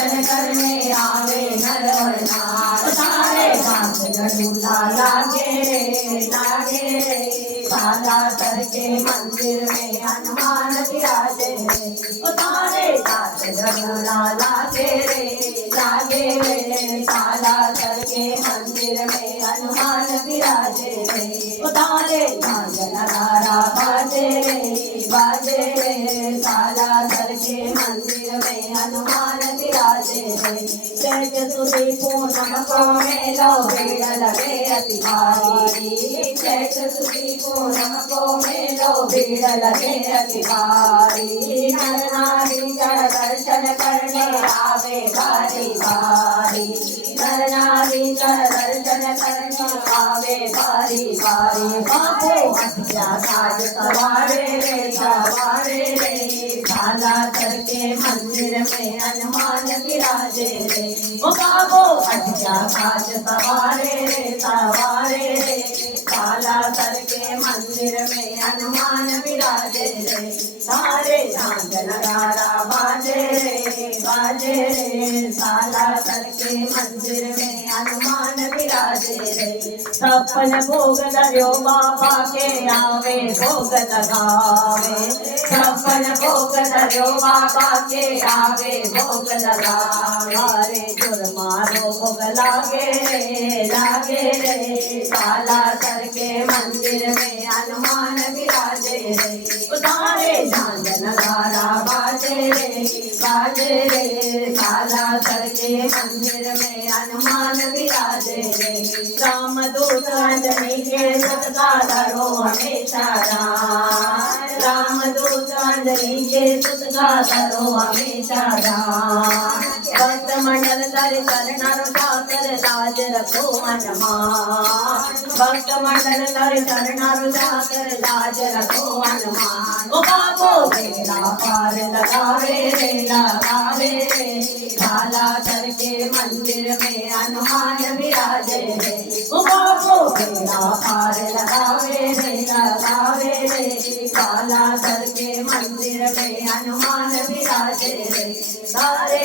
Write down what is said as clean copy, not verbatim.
दर्शन करने आवे नर और नार। सारे घाट झूला लागे रे सालासर के मंदिर में हनुमान विराजे रे। सारे घाट झूला लागे रे सालासर के मंदिर में हनुमान विराजे रे। तारे झांझ नगारा बाजे रे सालासर के मंदिर में हनुमान विराजे रे। चैत सुदी पूनम को मेलो भीड़ लगे अति भारी। चैत सुदी पूनम को मेलो भीड़ लगे अति भारी। नर नारी जड़ दर्शन करने आवे बारी बारी। नर नारी जड़ दर्शन करने आवे बारी बारी। बाबू हथिया साज सवारे रे सालासर के मंदिर में हनुमान विराजे रे। ओ बाबू हथिया साज सवारे रे सालासर के मंदिर में हनुमान विराजे रे। सारे झांझ नगारा बाजे रे सालासर के मंदिर में हनुमान विराजे रे। सपन भोग धर्यो बाबा के आवे भोग लगावे। सपन भोग धर्यो बाबा के आवे भोग लगावे। जुर्मारो भोग लागे रे सालासर के मंदिर में हनुमान विराजे रे। सारे झांझ नगारा बाजे रे सालासर के मंदिर में हनुमान विराजे रे। रामदूत अंजनी के सत्कार करो हमेशा दान। रामदूत अंजनी के सत्कार करो हमेशा दान। भक्त मंडल तर चरण साकर लाज रखो हनुमान। भक्त मंडल तर चरण साकर लाज रखो हनुमान। ओ बाबो बेड़ा पार लगावे रे सालासर के मंदिर में हनुमान विराजे रे। ओ बाबो बेड़ा पार लगावे रे सालासर के मंदिर में हनुमान विराजे रे। सारे